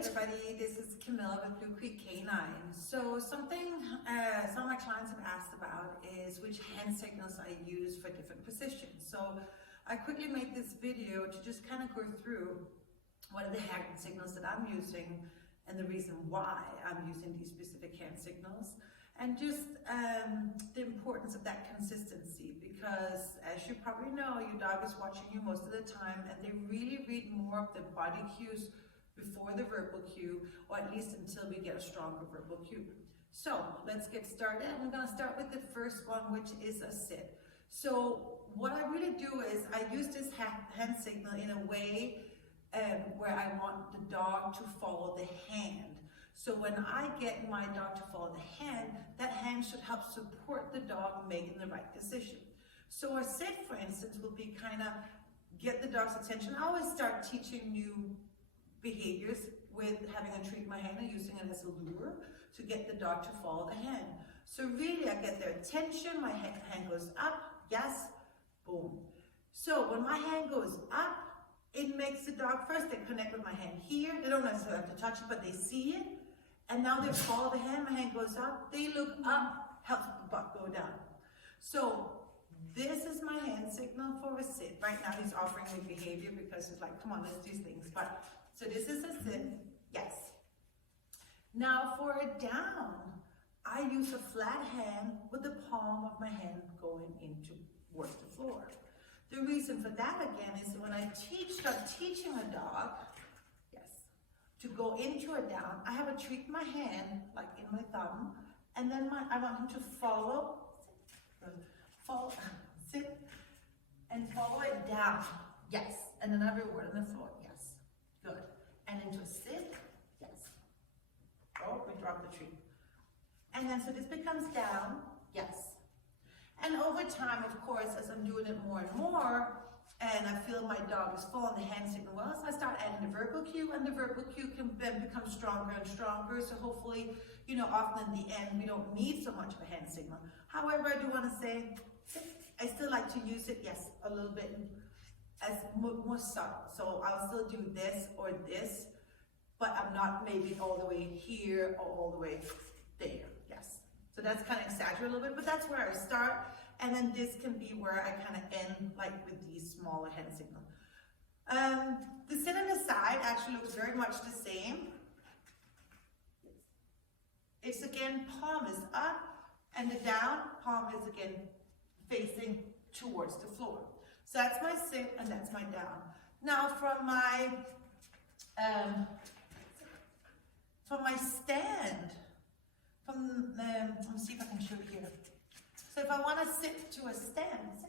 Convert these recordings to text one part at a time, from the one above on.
everybody, this is Camilla with Blue Creek Canine. So something some of my clients have asked about is which hand signals I use for different positions. So I quickly made this video to just kind of go through what are the hand signals that I'm using and the reason why I'm using these specific hand signals, and just the importance of that consistency, because as you probably know, your dog is watching you most of the time and they really read more of the body cues before the verbal cue, or at least until we get a stronger verbal cue. So let's get started. I'm going to start with the first one, which is a sit. So what I really do is I use this hand signal in a way where I want the dog to follow the hand. So when I get my dog to follow the hand, that hand should help support the dog making the right decision. So a sit, for instance, will be kind of get the dog's attention. I always start teaching new behaviors with having a treat in my hand and using it as a lure to get the dog to follow the hand. So really I get their attention, my hand goes up, yes, boom. So when my hand goes up, it makes the dog, first they connect with my hand here, they don't necessarily have to touch it, but they see it, and now they follow the hand, my hand goes up, they look up, helps the butt go down. So this is my hand signal for a sit. Right now he's offering me behavior because he's like, come on, let's do things. But so this is a sit, yes. Now for a down, I use a flat hand with the palm of my hand going into towards the floor. The reason for that again is when I start teaching a dog, yes, to go into a down, I have a treat in my hand, like in my thumb, and then I want him to follow, sit, and follow it down, yes, and then every word on the floor, yes, good, and into a sit, yes, oh, we drop the treat, and then so this becomes down, yes. And over time, of course, as I'm doing it more and more, and I feel my dog is following the hand signal well, so I start adding the verbal cue, and the verbal cue can then become stronger and stronger. So hopefully, you know, often in the end, we don't need so much of a hand signal. However, I do want to say, I still like to use it, yes, a little bit as more subtle. So I'll still do this or this, but I'm not maybe all the way here or all the way there, yes. So that's kind of exaggerated a little bit, but that's where I start. And then this can be where I kind of end, like with these smaller hand signals. The sit on the side actually looks very much the same. It's again, palm is up, and the down, palm is again facing towards the floor. So that's my sit and that's my down. Now from my stand, let me see if I can show you here. So if I want to sit to a stand,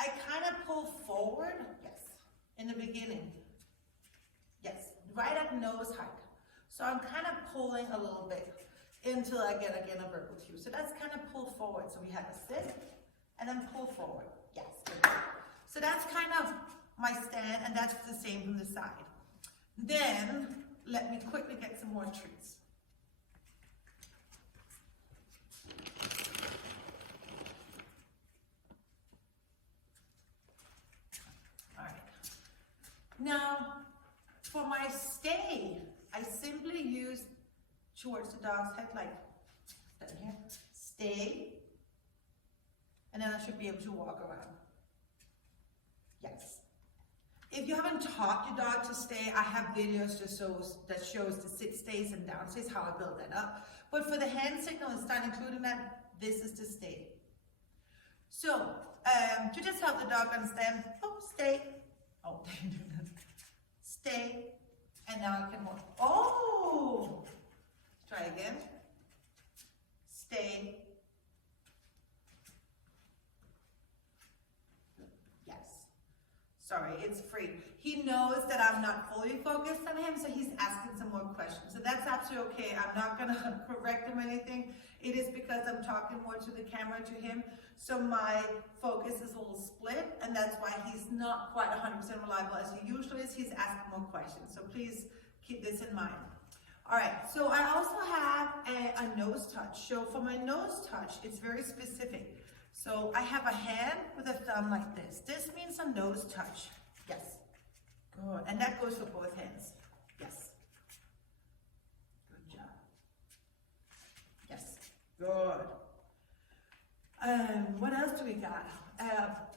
I kind of pull forward, yes, in the beginning, yes, right at nose height. So I'm kind of pulling a little bit until I get again a verbal cue. So that's kind of pull forward. So we have a sit and then pull forward, yes. So that's kind of my stand, and that's the same from the side. Then let me quickly get some more treats. Now, for my stay, I simply use towards the dog's head, like down here, stay, and then I should be able to walk around. Yes. If you haven't taught your dog to stay, I have videos that shows the sit stays and down stays, how I build that up. But for the hand signal, instead including that, this is to stay. So, to just help the dog understand, oh, stay. Oh, stay, and now I can walk. Oh! Try again. Stay. Yes. Sorry, it's free. He knows that I'm not fully focused on him, so he's asking some more questions. So that's absolutely okay. I'm not going to correct him or anything. It is because I'm talking more to the camera to him. So my focus is a little split, and that's why he's not quite 100% reliable as he usually is. He's asking more questions. So please keep this in mind. All right, so I also have a nose touch. So for my nose touch, it's very specific. So I have a hand with a thumb like this. This means a nose touch. Yes. Good. And that goes for both hands. Yes. Good. What else do we got?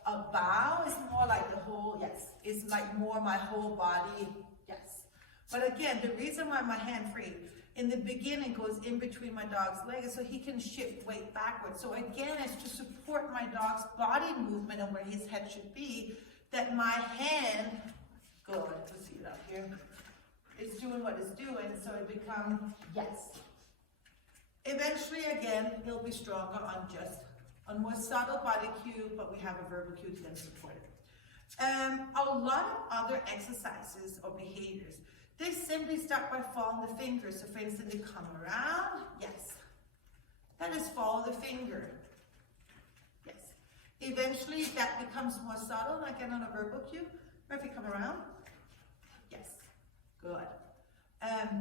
A bow is more like the whole, yes, it's like more my whole body, yes. But again, the reason why my hand free in the beginning goes in between my dog's legs so he can shift weight backwards. So again, it's to support my dog's body movement and where his head should be, that my hand, good, to see it up here, is doing what it's doing, so it becomes, yes. Eventually, again, he'll be stronger on more subtle body cue, but we have a verbal cue to then support it. A lot of other exercises or behaviors, they simply start by following the fingers. So for instance, they come around, yes. That is follow the finger, yes. Eventually, that becomes more subtle, like again on a verbal cue. If you come around, yes, good.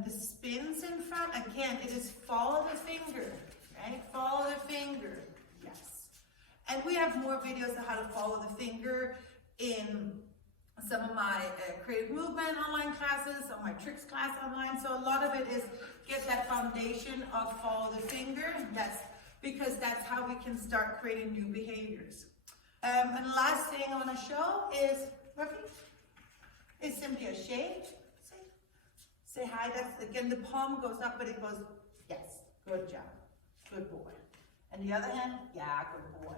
The spins in front, again, it is follow the finger, right? Follow the finger, yes. And we have more videos on how to follow the finger in some of my creative movement online classes, or my tricks class online. So a lot of it is get that foundation of follow the finger, yes, because that's how we can start creating new behaviors. And the last thing I want to show is, it's simply a shake. Say hi, that's, again, the palm goes up, but it goes, yes, good job, good boy. And the other hand, yeah, good boy,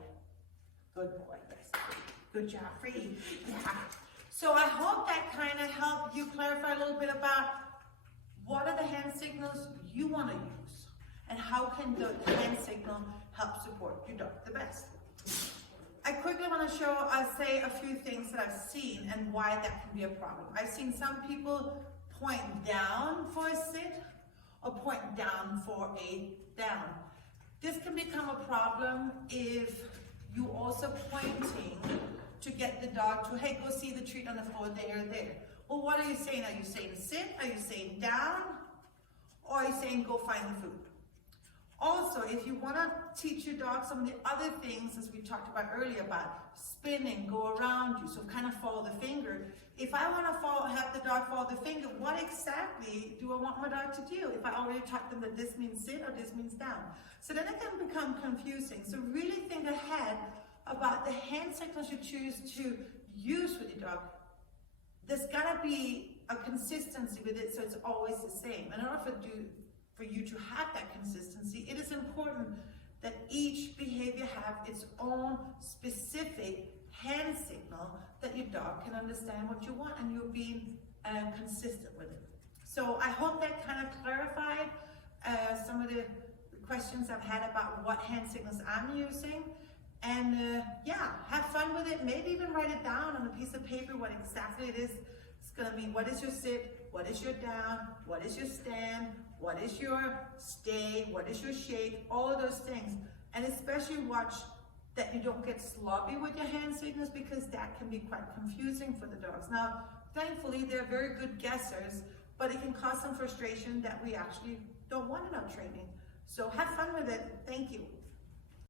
yes, good job, free, yeah. So I hope that kind of helped you clarify a little bit about what are the hand signals you want to use, and how can the hand signal help support your dog the best. I quickly want to say a few things that I've seen and why that can be a problem. I've seen some people point down for a sit or point down for a down. This can become a problem if you also pointing to get the dog to, hey, go see the treat on the floor there or there. Well, what are you saying? Are you saying sit? Are you saying down? Or are you saying go find the food? Also, if you want to teach your dog some of the other things, as we talked about earlier, about spinning, go around you, so kind of follow the finger. If I want to have the dog follow the finger, what exactly do I want my dog to do? If I already taught them that this means sit or this means down. So then it can become confusing. So really think ahead about the hand signals you choose to use with your dog. There's got to be a consistency with it, so it's always the same. In order for you to have that consistency, it is important that each behavior have its own specific hand signal that your dog can understand what you want, and you're being consistent with it. So I hope that kind of clarified some of the questions I've had about what hand signals I'm using. And yeah, have fun with it. Maybe even write it down on a piece of paper what exactly it is. It's going to be, what is your sit? What is your down? What is your stand? What is your stay? What is your shake? All of those things. And especially watch that you don't get sloppy with your hand signals, because that can be quite confusing for the dogs. Now, thankfully, they're very good guessers, but it can cause some frustration that we actually don't want in our training. So have fun with it. Thank you.